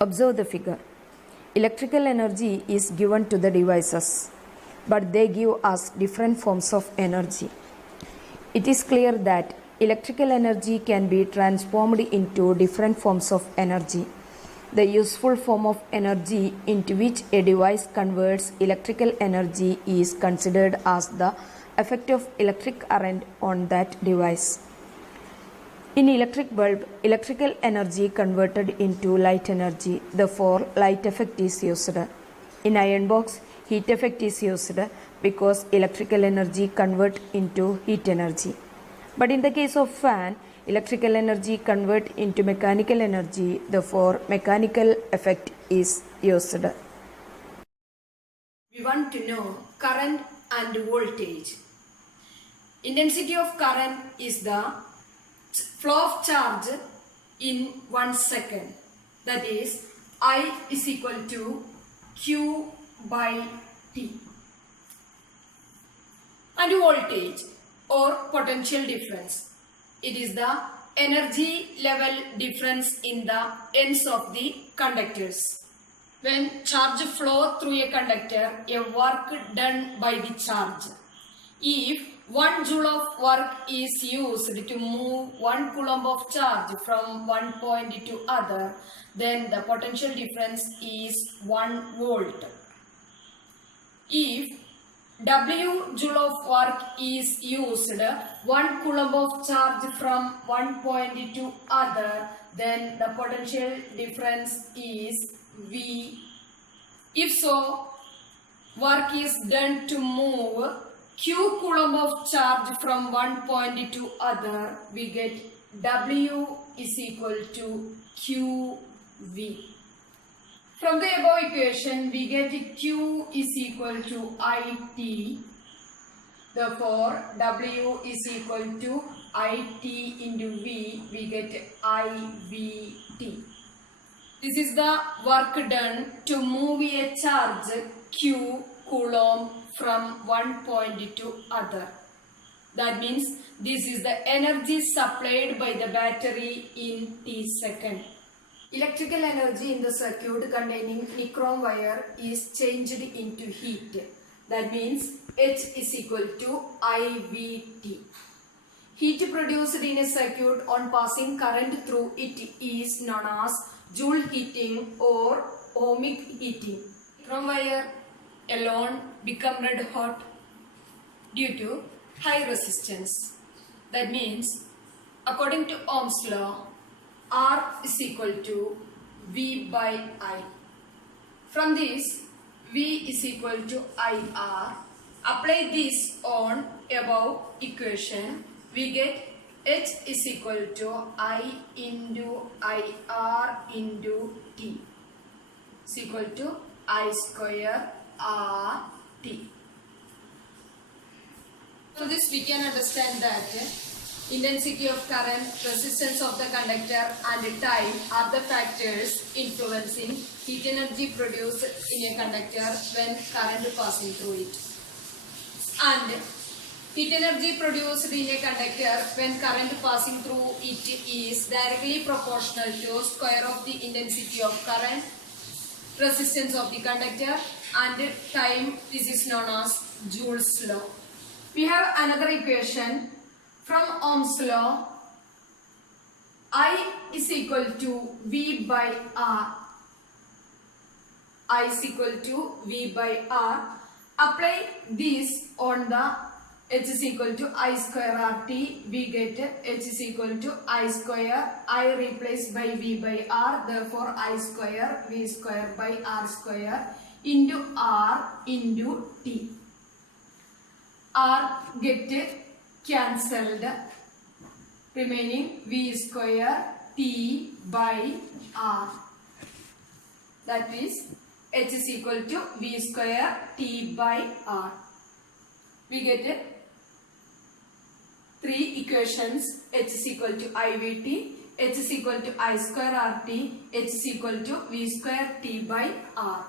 Observe the figure. Electrical energy is given to the devices, but they give us different forms of energy. It is clear that electrical energy can be transformed into different forms of energy. The useful form of energy into which a device converts electrical energy is considered as the effect of electric current on that device. In electric bulb, electrical energy converted into light energy, therefore light effect is used. In iron box, heat effect is used because electrical energy convert into heat energy. But in the case of fan, electrical energy convert into mechanical energy, therefore mechanical effect is used. We want to know current and voltage. Intensity of current is the flow of charge in 1 second. That is, I is equal to Q by T. And voltage or potential difference. It is the energy level difference in the ends of the conductors. When charge flow through a conductor, a work done by the charge. If 1 joule of work is used to move 1 coulomb of charge from one point to other, then the potential difference is 1 volt. If W joule of work is used, 1 coulomb of charge from one point to other, then the potential difference is V. If so, work is done to move Q coulomb of charge from one point to other, we get W is equal to QV. From the above equation, we get Q is equal to IT. Therefore, W is equal to IT into V, we get IVT. This is the work done to move a charge Q coulomb from one point to other. That means this is the energy supplied by the battery in T second. Electrical energy in the circuit containing nichrome wire is changed into heat. That means H is equal to IVT. Heat produced in a circuit on passing current through it is known as Joule heating or ohmic heating. Nichrome wire alone become red hot due to high resistance. That means, according to Ohm's law, R is equal to V by I. From this, V is equal to IR. Apply this on above equation. We get H is equal to I into IR into T is equal to I square RT. So this we can understand that intensity of current, resistance of the conductor and time are the factors influencing heat energy produced in a conductor when current passing through it. And heat energy produced in a conductor when current passing through it is directly proportional to square of the intensity of current, resistance of the conductor and time. This is known as Joule's law. We have another equation from Ohm's law. I is equal to V by R. I is equal to V by R. Apply this on the H is equal to I square RT. We get H is equal to I square. I replaced by V by R. Therefore, I square V square by R square into R into T. R get cancelled. Remaining V square T by R. That is H is equal to V square T by R. We get 3 equations. H is equal to IVT, H is equal to I square RT, H is equal to V square T by R.